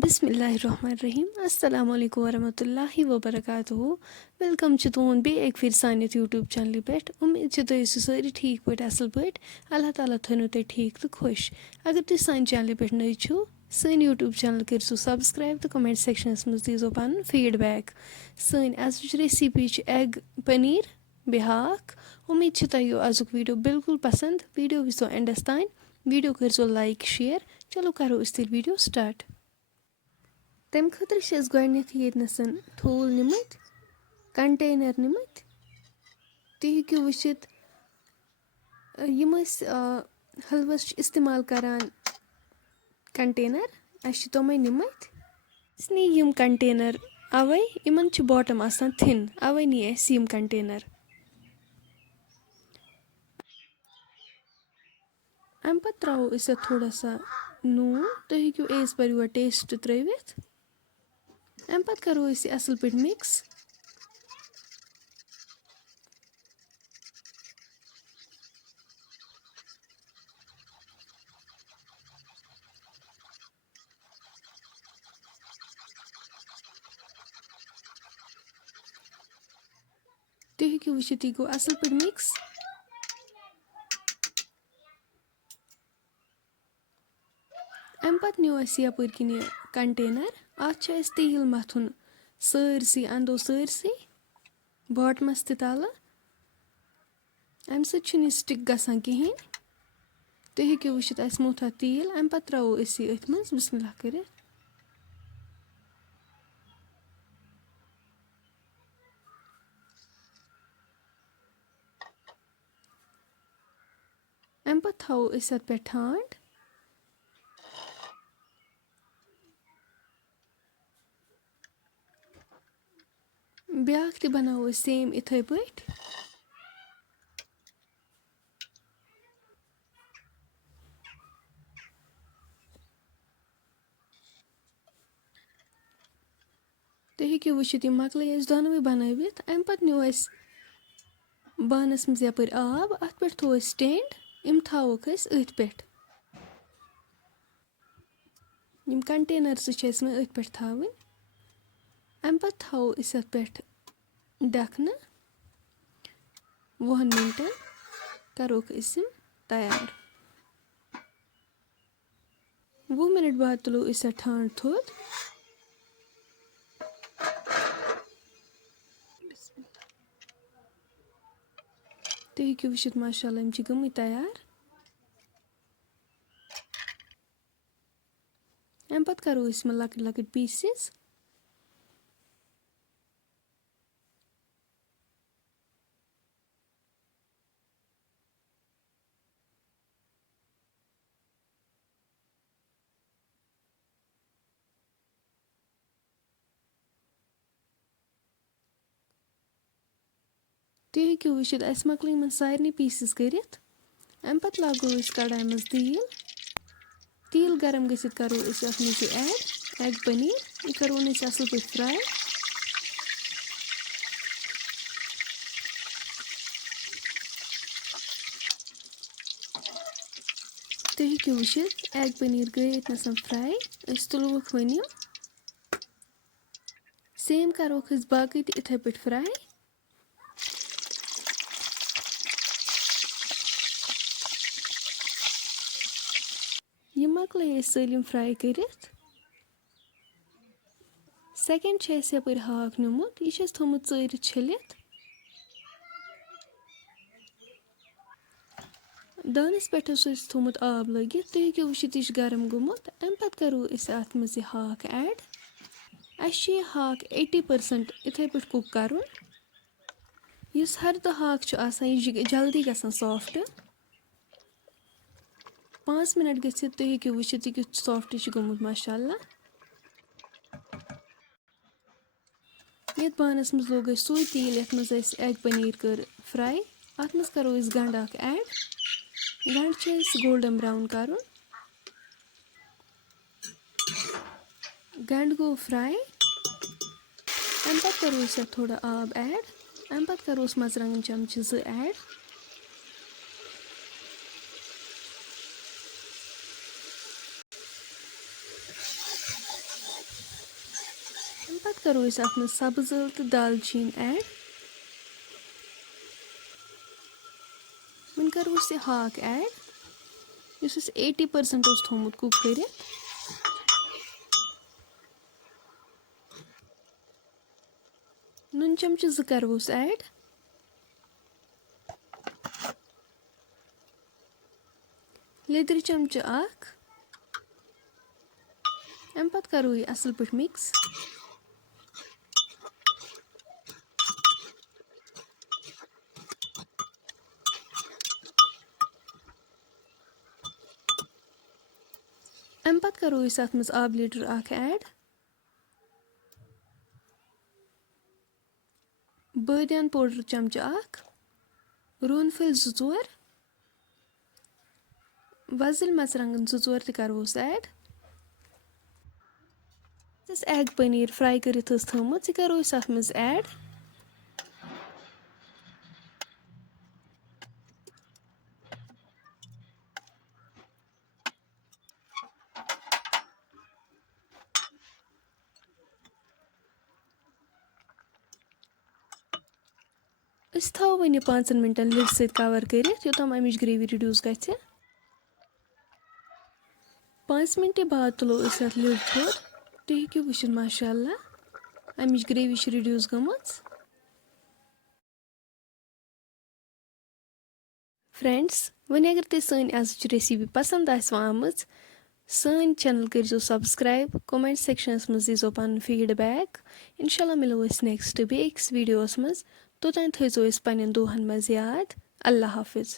बिस्मिल्लाहिर्रहमानिर्रहीम अस्सलाम वालेकुम वरहमतुल्लाहि वबरकातुहू वेलकम छ तुहन बे एक फिर सान यूट्यूब चैनल पे उम्मीद छ तुम सारी ठीक पे असल पे अल्लाह ताला थो तुम ठीक तो खुश अगर तुम सान चैनल पे नई छो सन यूट्यूब चैनल कर सब्सक्राइब तो कमेंट सेक्शनस मज दीजो पन फीडबैक सन आज रेसिपी एग पनीर बे हाक उम्मीद छ तुम आजुक वीडियो बिल्कुल पसंद वीडियो वो एंडस तान वीडियो कर लाइक शेयर चलो करो इस वीडियो स्टार्ट तम खतर गोडनथ ये ठोल निमत कंटेनर निमत तुम हेकु वचित यम हलवस इस्तेमाल करान कंटेनर अस तमें निमत नी यम कंटेनर अवे इमन बॉटम आसान थिन अवे नी यम कंटेनर अम पत त्रो थोड़ा सा नून तुम हेकु एज पर योर टेस्ट त्रित अम पत करो असल पे मिक्स तुम हेकु वचित यह गो असल पे मिक्स अम पत नो यपर किन कंटेनर अत तेल मथुन सरसी अंदो सरसी बॉटमस तल अम सह स्टिक गसान कहें तुम हेकु वचित मोथ तेल अम पत त्रो अथ मज बिस्मिल्लाह कर अम पत थो अत पे ठांड ब्याक त बनाओ सेम इथे पट तुम हेकु वचित मकल दोनवे बनवित अम पत नो बानस मज यपर आब अत पे थो स्टैंड इम थोक अथ पे कंटेनर्स अथ पे थवन अम पत थो अत पे डखन 20 मिनटन करोक तैयार 20 मिनट बाद तुलो ठांड थोद तुम हेकु वचित माशाल्लाह यम गम तैयार अम पत करो लकट लकट पीसेस तुम हेकु वचित मकल सारे पीसेस कर अम पत लागो कढ़ाई मज तेल गरम गसित करो अत मज ऐड एग पनीर यह करो असल पे फ्राई तुम हेकु वचित एग पनीर गई यतन फ्राई तुलोक वन सेम करोक बाकी इथे पे फ्राई यह मकल सलम फ्राई कर सेकेंड यपर हाक निमुत यह थोमुत चर छलित दानस पे थोमुत आब लगित तुम हेकु वचित यह गरम गोमुत अम पत करो अत मज हाक ऐड अस हाक 80% इथे पे कुक करुन इस हर हाक यह जल्दी गसान सॉफ्ट 5 मिनट गसित तुम हेकु वचित यह सॉफ्ट गोमुत माशाल्लाह ये पानस मज लोग सू तेल ये मज एग पनीर कर फ्राई अत मज करो गंड ऐड गंड गोल्डन ब्राउन कर गंड गो फ्राई अम पत करो थोड़ा आब ऐड अम पत करो मरचांगन चमच 2 ऐड पत्त करो अस अत्थ मन्ज सब्ज ٲl तो दालचीन ऐड वोन करो अस हाक ऐड युस अस 80% ओस थोमुत कुक करित नून चमचे 2 करो अस ऐड लेदर चमचे 1 अम पत्त करो यह असल पट मिक्स अम पत्त करो अस अत्थ मन्ज आब लीटर 1 ऐड बादियान पाउडर चमचे 1 रोन फल 2-4 वजल मर्चंगन 2-4 ते करो अस ऐड एग पनीर फ्राई करित थोमुत यह करो अस अत्थ मन्ज ऐड अस थो वन 5 मिनटन लिड सहित कवर करित योतम अमिच ग्रेवी रिड्यूस गछि 5 मिनट बाद तुलो अस अत्थ लिड थोड़ तुम हेकु वुचित माशाअल्लाह अमिच ग्रेवी रिड्यूस गमच फ्रेंड्स वन अगर तुम सन आजच रेसिपी पसंद आमच सन चैनल करो सब्सक्राइब कमेंट सेक्शनस मज दीजो पन फीडबैक इंशाल्लाह मिलो अस नेक्स्ट बेक्स वीडियोस मज तोतान थो पन्न दोहन मज याद अल्लाह हाफिज।